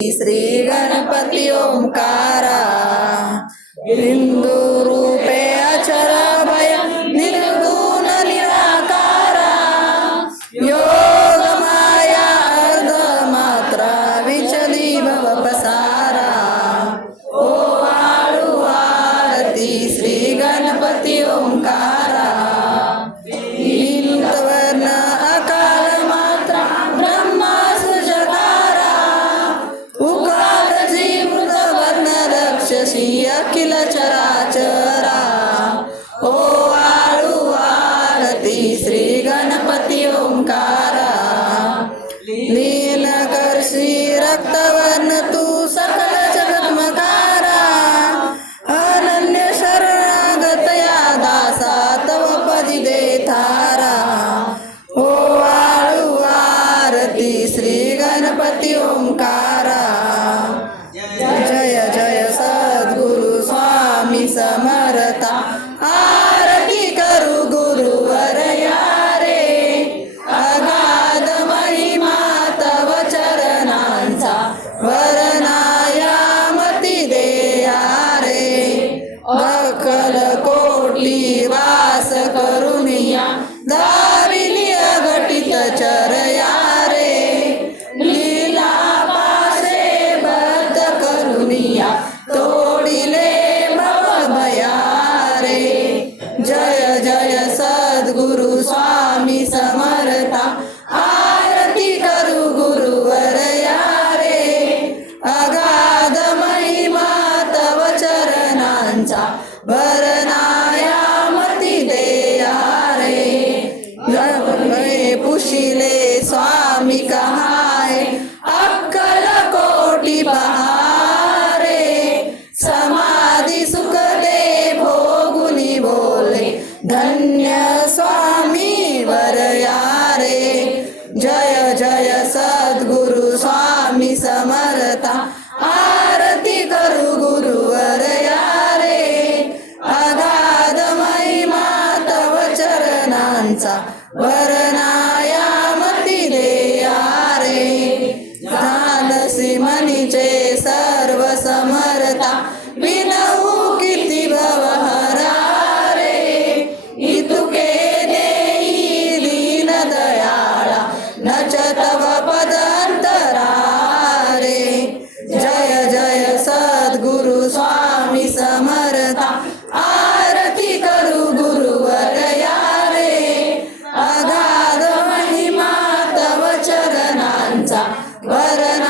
श्री गणपती ओंकारा बिंदू रूपे अचर भय निर्गुण निराकारा योग माया अर्ध मात्रा विचली भव पसारा ओ वाळू आरती श्री गणपती ओंकारा वर्ण अकाल मात्रा ब्रह्मा सुजकारा उकाल जीवृत वर्ण रक्षसी अखिल चराचरा ओ वाळू आरती श्री गणपती ओंकारा लीन करशी रक्तवर्ण तू सकल जगन्मकारा अनन्य शरणागत या दासा तव पदी दे थारा ओ वाळू आरती श्री गणपती ओंकारा जय जय सद्गुरु स्वामी समर्था आरती करू गुरुवर यारे अगाध महिमा तव चरणांचा वरनायामती दे यारे अकल कोटी वास करून या दाविली अघटित चरया रे लीला पाशे बद्ध करून या तोडिले भव भया रे जय जय सद्गुरु स्वामी समर्था आरती करू गुरुवर या रे अगाध महिमा तव चरणांचा वरनायामती दे यारे पुशिले स्वामी कहाय अक्कल कोटी बहारे समाधी सुख दे भोगुनी बोले धन्य स्वामी वर यारे जय जय सद्गुरु स्वामी समर्था आरती करू गुरुवर यारे अगाध महिमा तव चरणांचा वरनायामती दे यारे झालसी मनीचे सर्व समर्था विनवू किती भवहरा रे इतुके देई दीन दयाळा नच तव पद अंतरा रे जय जय सद्गुरु स्वामी समर्था आरती करू गुरुवर यारे अगाध महिमा तव चरणांचा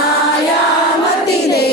वरनायामती दे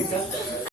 विकास